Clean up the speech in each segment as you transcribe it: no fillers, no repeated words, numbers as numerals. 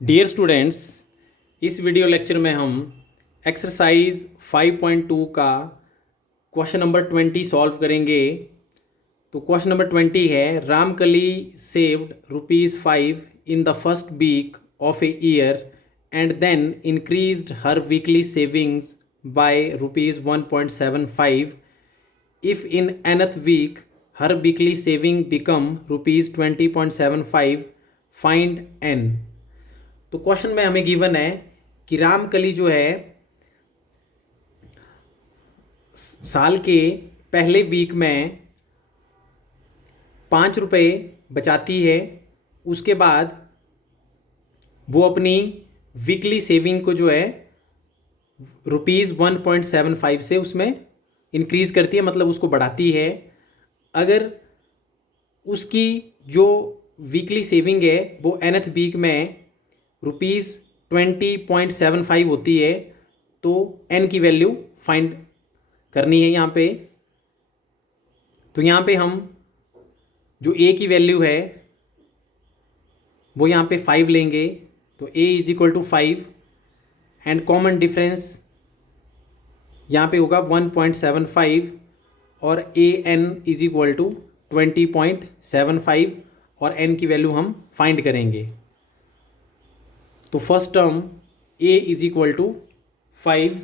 Dear students, इस video lecture में हम एक्सरसाइज 5.2 का क्वेश्चन नंबर 20 सॉल्व करेंगे। तो क्वेश्चन नंबर 20 है, Ramkali saved ₹5 in the first week of a year and then increased her weekly savings by ₹1.75। If in nth week her weekly saving become ₹20.75, find n. तो question में हमें given है कि रामकली जो है साल के पहले वीक में 5 रुपये बचाती है। उसके बाद वो अपनी वीकली सेविंग को जो है ₹1.75 से उसमें इंक्रीज़ करती है, मतलब उसको बढ़ाती है। अगर उसकी जो वीकली सेविंग है वो एनथ वीक में ₹20.75 होती है, तो एन की वैल्यू फाइंड करनी है यहाँ पे। तो यहाँ पे हम जो ए की वैल्यू है वो यहाँ पे 5 लेंगे, तो a is equal to 5 and common difference यहाँ पे होगा 1.75 और a n is equal to 20.75 और एन की वैल्यू हम फाइंड करेंगे। तो first term a is equal to 5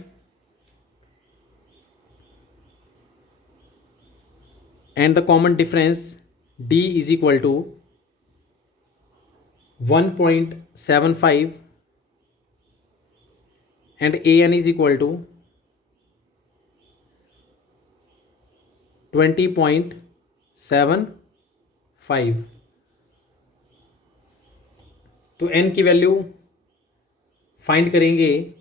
and the common difference d is equal to 1.75 and a n is equal to 20.75। तो n की वैल्यू फाइंड करेंगे।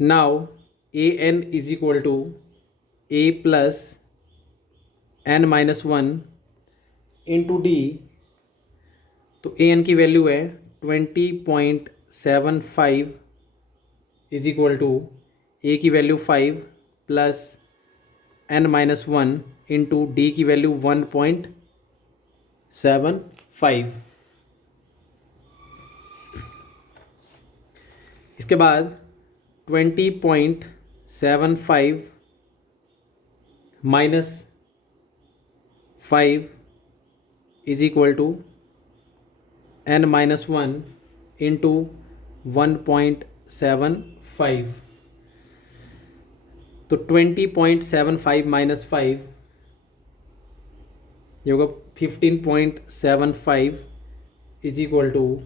Now a n is equal to a plus n minus 1 into D. तो A N की value है 20.75 is equal to a की value 5 plus n minus 1 into d की value 1.75। इसके बाद 20.75 minus 5 is equal to n minus 1 into 1.75। तो 20.75 minus 5 ये होगा 15.75 is equal to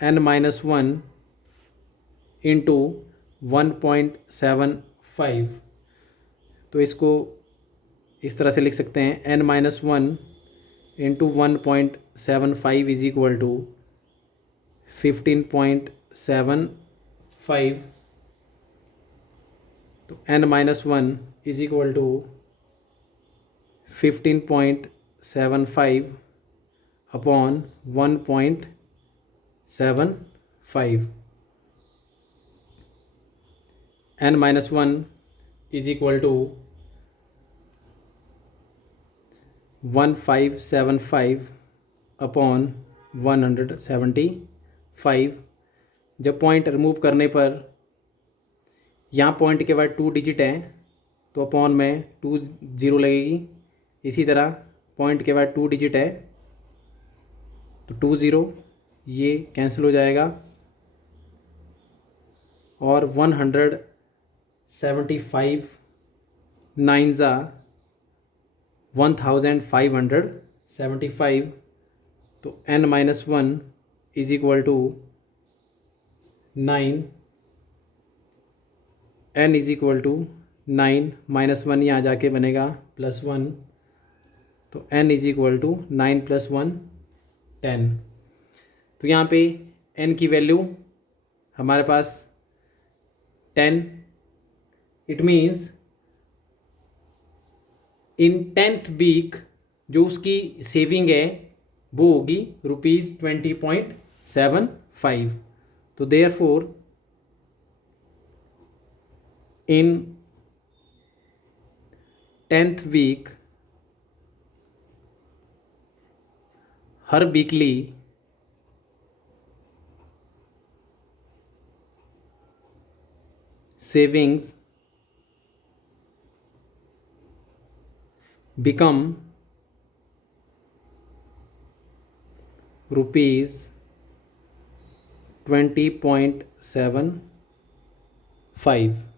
n minus 1 into 1.75। तो इसको इस तरह से लिख सकते हैं, n minus 1 into 1.75 is equal to 15.75। तो n minus 1 is equal to 15.75 upon 1.75। n minus 1 is equal to 1575 upon 175। जब पॉइंट रिमूव करने पर यहाँ पॉइंट के बाद 2 डिजिट हैं तो अपॉन में 2 ज़ीरो लगेगी। इसी तरह पॉइंट के बाद 2 डिजिट है तो 2 ज़ीरो ये कैंसिल हो जाएगा और 175 9 ज़ा 1575। तो n minus 1 is equal to 9, n is equal to 9 minus 1 यहाँ जाके बनेगा +1। तो n इज इक्वल टू 9 + 1 10। तो यहाँ पे n की वैल्यू हमारे पास 10। It means in 10th week जो उसकी सेविंग है वो होगी ₹20.75। तो therefore in 10th week her weekly savings become rupees 20.75.